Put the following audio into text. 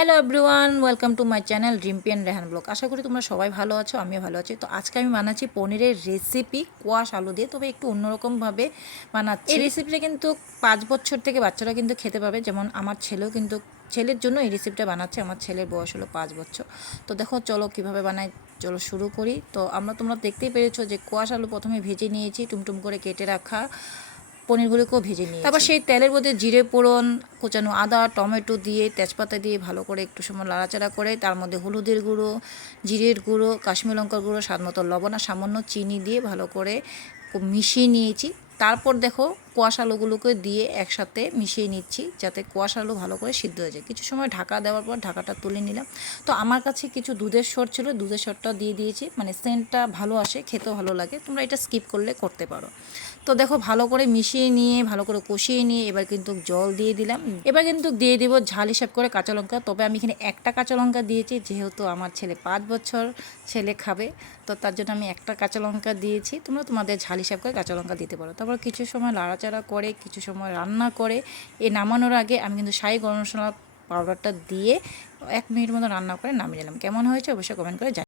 Hello everyone, welcome to my channel Rimpi and Rehan vlog. আশা করি তোমরা সবাই ভালো আছো, আমিও ভালো আছি। তো আজকে আমি বানাচ্ছি পনিরের রেসিপি কোয়াশ আলু দিয়ে, তবে একটু অন্যরকমভাবে বানাচ্ছি। এই রেসিপিটা কিন্তু 5 বছর থেকে বাচ্চারা কিন্তু খেতে পাবে, যেমন আমার ছেলেও কিন্তু, ছেলের জন্য এই রেসিপিটা বানাচ্ছে। আমার ছেলের বয়স হলো 5 বছর। তো দেখো চলো কীভাবে বানাই, চলো শুরু করি। তো তোমরা দেখতেই পেরেছো যে কোয়াশ আলু প্রথমে ভেজে নিয়েছি, টুমটুম করে কেটে রাখা পনিরগুলোকেও ভেজে নিয়ে, তারপর সেই তেলের মধ্যে জিরে ফোড়ন, কোচানো আদা, টমেটো দিয়ে, তেজপাতা দিয়ে ভালো করে একটু সময় নাড়াচাড়া করে তার মধ্যে হলুদের গুঁড়ো, জিরের গুঁড়ো, কাশ্মীর লঙ্কার গুঁড়ো, স্বাদ মতো লবণ আর সামান্য চিনি দিয়ে ভালো করে মিশিয়ে নিয়েছি। তারপর দেখো কোয়াশ আলুগুলোকে দিয়ে একসাথে মিশিয়ে নিচ্ছি, যাতে কোয়াশ আলু ভালো করে সিদ্ধ হয়ে যায়। কিছু সময় ঢাকা দেওয়ার পর ঢাকাটা তুলে নিলাম। তো আমার কাছে কিছু দুধের সর ছিল, দুধের সরটা দিয়ে দিয়েছি, মানে সেন্টটা ভালো আসে, খেতেও ভালো লাগে। তোমরা এটা স্কিপ করলে করতে পারো। তো দেখো ভালো করে মিশিয়ে নিয়ে, ভালো করে কষিয়ে নিয়ে এবার কিন্তু জল দিয়ে দিলাম। এবার কিন্তু দিয়ে দিব ঝাল হিসাব করে কাঁচা লঙ্কা। তবে আমি এখানে একটা কাঁচা লঙ্কা দিয়েছি, যেহেতু আমার ছেলে 5 বছর, ছেলে খাবে, তো তার জন্য আমি একটা কাঁচা লঙ্কা দিয়েছি। তোমরা তোমাদের ঝাল হিসাব করে কাঁচা লঙ্কা দিতে পারো। তারপর কিছু সময় নাড়াচাড়া করে, কিছু সময় রান্না করে, এই নামানোর আগে আমি কিন্তু শাহি গরম মশলা পাউডারটা দিয়ে 1 মিনিট মতো রান্না করে নামিয়ে নিলাম। কেমন হয়েছে অবশ্যই কমেন্ট করে জানাবেন।